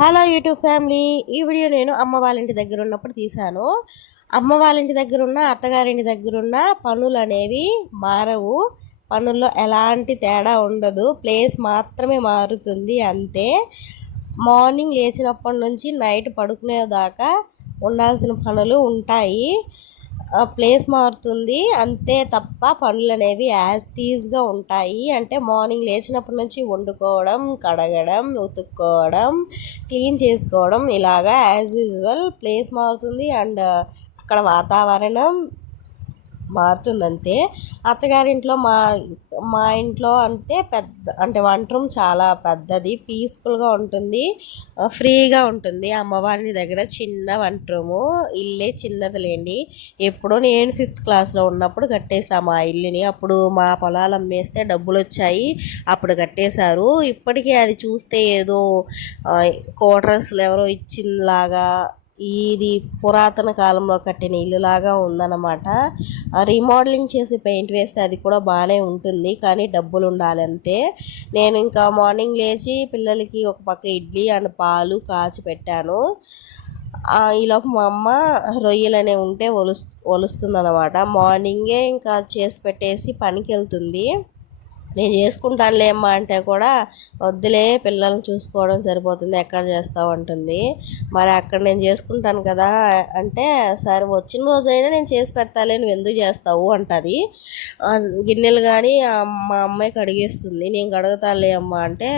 Hello YouTube family. ఈ video నేను అమ్మ వాళ్ళ ఇంటి దగ్గర ఉన్నప్పుడు తీశాను. అమ్మ వాళ్ళ ఇంటి దగ్గర ఉన్న అత్తగారింటి దగ్గర ఉన్న పనులు అనేవి మారవు. పనుల్లో ఎలాంటి తేడా ఉండదు, ప్లేస్ మాత్రమే మారుతుంది అంతే. మార్నింగ్ లేచినప్పటి నుంచి నైట్ పడుకునేదాకా ఉండాల్సిన పనులు ఉంటాయి, ప్లేస్ మారుతుంది అంతే తప్ప పనులు అనేవి యాజ్ టీజ్గా ఉంటాయి. అంటే మార్నింగ్ లేచినప్పటి నుంచి వండుకోవడం, కడగడం, ఉతుక్కోవడం, క్లీన్ చేసుకోవడం ఇలాగా యాజ్ యూజువల్. ప్లేస్ మారుతుంది అండ్ అక్కడ వాతావరణం మారుతుందంతే. అత్తగారింట్లో మా మా ఇంట్లో అంతే అంటే వంట రూమ్ చాలా పెద్దది, పీస్ఫుల్గా ఉంటుంది, ఫ్రీగా ఉంటుంది. అమ్మవారి దగ్గర చిన్న వంట రూము, ఇల్లే చిన్నదిలేండి. ఎప్పుడో నేను 5th క్లాస్లో ఉన్నప్పుడు కట్టేశాము ఆ ఇల్లుని. అప్పుడు మా పొలాలు అమ్మేస్తే డబ్బులు వచ్చాయి, అప్పుడు కట్టేశారు. ఇప్పటికీ అది చూస్తే ఏదో క్వార్టర్స్లో ఎవరో ఇచ్చింలాగా, ఇది పురాతన కాలంలో కట్టిన ఇల్లులాగా ఉందన్నమాట. రీమోడలింగ్ చేసి పెయింట్ వేస్తే అది కూడా బాగానే ఉంటుంది, కానీ డబ్బులు ఉండాలి అంతే. నేను ఇంకా మార్నింగ్ లేచి పిల్లలకి ఒక పక్క ఇడ్లీ అండ్ పాలు కాచి పెట్టాను. ఈలోపు మా అమ్మ రొయ్యలు అనేవి ఉంటే ఒలుస్తుంది అనమాట. మార్నింగే ఇంకా చేసి పెట్టేసి పనికి వెళ్తుంది. నేను చేసుకుంటానులే అమ్మా అంటే కూడా వద్దులే, పిల్లల్ని చూసుకోవడం సరిపోతుంది, ఎక్కడ చేస్తావు అంటుంది. మరి అక్కడ నేను చేసుకుంటాను కదా అంటే, సరే వచ్చిన రోజైనా నేను చేసి పెడతాలే, నువ్వు ఎందుకు చేస్తావు అంటుంది. గిన్నెలు కానీ మా అమ్మాయి కడిగేస్తుంది. నేను కడుగుతానులే అమ్మ అంటే,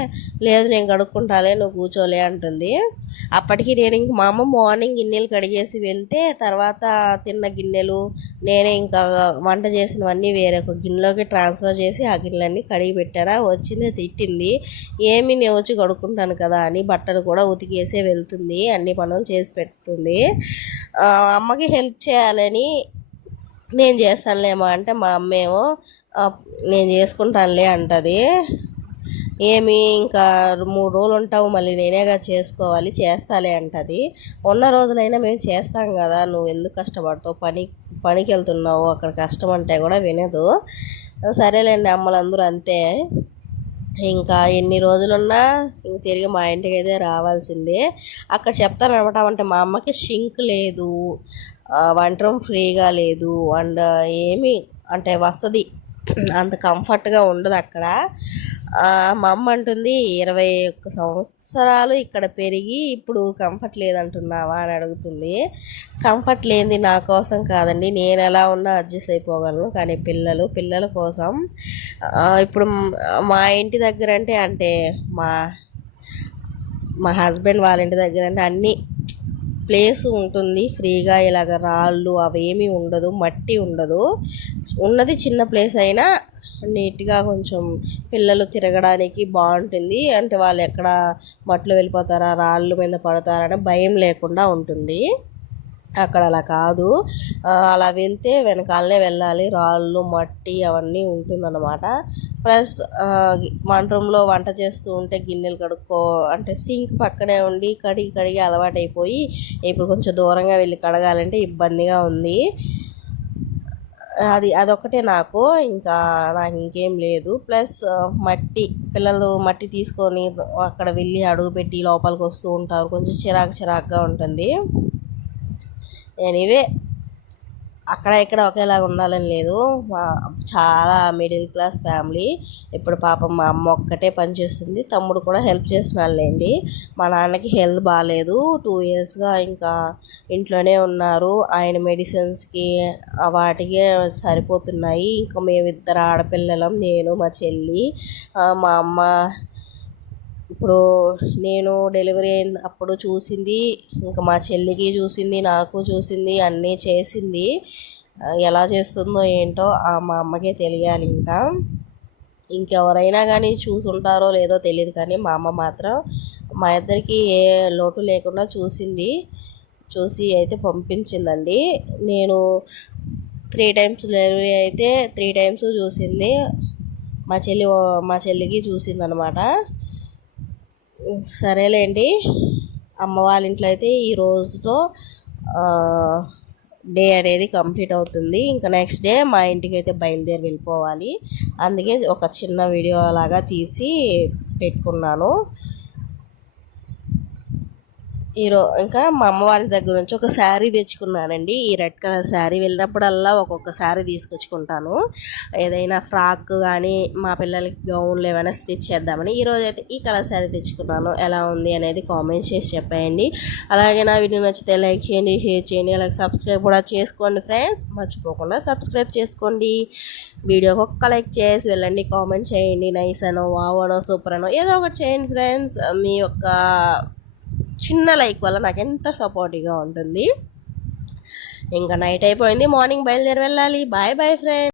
లేదు నేను కడుక్కుంటాలే, నువ్వు కూర్చోలే అంటుంది. అప్పటికి నేను ఇంక మా అమ్మ మార్నింగ్ గిన్నెలు కడిగేసి వెళ్తే, తర్వాత తిన్న గిన్నెలు నేనే ఇంకా వంట చేసినవన్నీ వేరే ఒక గిన్నెలోకి ట్రాన్స్ఫర్ చేసి ఆ గిన్నెలన్నీ కడిగి పెట్టారా. వచ్చింది తిట్టింది, ఏమి నేను వచ్చి కడుక్కుంటాను కదా అని. బట్టలు కూడా ఉతికేసే వెళ్తుంది, అన్ని పనులు చేసి పెడుతుంది. అమ్మకి హెల్ప్ చేయాలని నేను చేస్తానులేమో అంటే, మా అమ్మేమో నేను చేసుకుంటానులే అంటుంది. ఏమి ఇంకా 3 రోజులు ఉంటావు, మళ్ళీ నేనేగా చేసుకోవాలి, చేస్తాలే అంటుంది. ఉన్న రోజులైనా మేము చేస్తాం కదా, నువ్వు ఎందుకు కష్టపడతావు, పనికి వెళ్తున్నావు, అక్కడ కష్టం అంటే కూడా వినదు. సరేలేండి, అమ్మలందరూ అంతే. ఇంకా ఎన్ని రోజులున్నా ఇంక తిరిగి మా ఇంటికి అయితే రావాల్సిందే. అక్కడ చెప్తాను అనమాట, అంటే మా అమ్మకి షింక్ లేదు, వంట రూమ్ ఫ్రీగా లేదు, అండ్ ఏమి అంటే వసతి అంత కంఫర్ట్గా ఉండదు అక్కడ. మా అమ్మ అంటుంది, 21 సంవత్సరాలు ఇక్కడ పెరిగి ఇప్పుడు కంఫర్ట్ లేదంటున్నావా అని అడుగుతుంది. కంఫర్ట్ లేనిది నా కోసం కాదండి, నేను ఎలా ఉన్నా అడ్జస్ట్ అయిపోగలను, కానీ పిల్లల కోసం. ఇప్పుడు మా ఇంటి దగ్గర అంటే మా మా హస్బెండ్ వాళ్ళ ఇంటి దగ్గర అంటే అన్నీ ప్లేస్ ఉంటుంది ఫ్రీగా, ఇలాగ రాళ్ళు అవేమీ ఉండదు, మట్టి ఉండదు. ఉన్నది చిన్న ప్లేస్ అయినా నీట్గా కొంచెం పిల్లలు తిరగడానికి బాగుంటుంది. అంటే వాళ్ళు ఎక్కడ మట్లు వెళ్ళిపోతారా, రాళ్ళు మీద పడతారని భయం లేకుండా ఉంటుంది. అక్కడ అలా కాదు, అలా వెళ్తే వెనకాలనే వెళ్ళాలి, రాళ్ళు మట్టి అవన్నీ ఉంటుందన్నమాట. ప్లస్ వంట రూమ్లో వంట చేస్తూ ఉంటే గిన్నెలు అంటే సింక్ పక్కనే ఉండి కడిగి అలవాటైపోయి ఇప్పుడు కొంచెం దూరంగా వెళ్ళి కడగాలంటే ఇబ్బందిగా ఉంది. అదొక్కటే నాకు ఇంకేం లేదు. ప్లస్ పిల్లలు మట్టి తీసుకొని అక్కడ వెళ్ళి అడుగుపెట్టి లోపలికి వస్తూ ఉంటారు, కొంచెం చిరాకుగా ఉంటుంది. ఎనీవే, అక్కడ ఇక్కడ ఒకేలాగా ఉండాలని లేదు. చాలా మిడిల్ క్లాస్ ఫ్యామిలీ. ఇప్పుడు పాపం మా అమ్మ ఒక్కటే పనిచేస్తుంది, తమ్ముడు కూడా హెల్ప్ చేస్తున్నాడులేండి. మా నాన్నకి హెల్త్ బాగాలేదు, 2 ఇయర్స్గా ఇంకా ఇంట్లోనే ఉన్నారు. ఆయన మెడిసిన్స్కి వాటికి సరిపోతున్నాయి. ఇంకా మేమిద్దరు ఆడపిల్లలం, నేను మా చెల్లి. మా అమ్మ ఇప్పుడు నేను డెలివరీ అయిన అప్పుడు చూసింది, ఇంకా మా చెల్లికి చూసింది, నాకు చూసింది, అన్నీ చేసింది. ఎలా చేస్తుందో ఏంటో మా అమ్మకే తెలియాలి. ఇంకెవరైనా కానీ చూసుంటారో లేదో తెలియదు, కానీ మా అమ్మ మాత్రం మా ఇద్దరికి ఏ లోటు లేకుండా చూసి అయితే పంపించిందండి. నేను 3 టైమ్స్ డెలివరీ అయితే 3 టైమ్స్ చూసింది. మా చెల్లికి చూసిందనమాట. సరేలేండి, అమ్మ వాళ్ళ ఇంట్లో అయితే ఈ రోజుతో డే అనేది కంప్లీట్ అవుతుంది. ఇంకా నెక్స్ట్ డే మా ఇంటికి అయితే బయలుదేరి వెళ్ళిపోవాలి. అందుకే ఒక చిన్న వీడియో లాగా తీసి పెట్టుకున్నాను. ఇంకా మా అమ్మ వాళ్ళ దగ్గర నుంచి ఒక శారీ తెచ్చుకున్నానండి. ఈ రెడ్ కలర్ శారీ వెళ్ళినప్పుడల్లా ఒక్కొక్క శారీ తీసుకొచ్చుకుంటాను. ఏదైనా ఫ్రాక్ కానీ మా పిల్లలకి గౌన్లు ఏమైనా స్టిచ్ చేద్దామని. ఈరోజు అయితే ఈ కలర్ శారీ తెచ్చుకున్నాను. ఎలా ఉంది అనేది కామెంట్ చేసి చెప్పేయండి. అలాగే నా వీడియో నచ్చితే లైక్ చేయండి, షేర్ చేయండి, అలాగే సబ్స్క్రైబ్ కూడా చేసుకోండి ఫ్రెండ్స్. మర్చిపోకుండా సబ్స్క్రైబ్ చేసుకోండి. వీడియోకి ఒక్క లైక్ చేసి వెళ్ళండి, కామెంట్ చేయండి. నైస్ అనో, వావ్ అనో, సూపర్ అనో ఏదో ఒకటి చేయండి ఫ్రెండ్స్. మీ యొక్క చిన్న లైక్ వల్ల నాకు ఎంత సపోర్టివ్గా ఉంటుంది. ఇంకా నైట్ అయిపోయింది, మార్నింగ్ బయలుదేరి వెళ్ళాలి. Bye bye friends.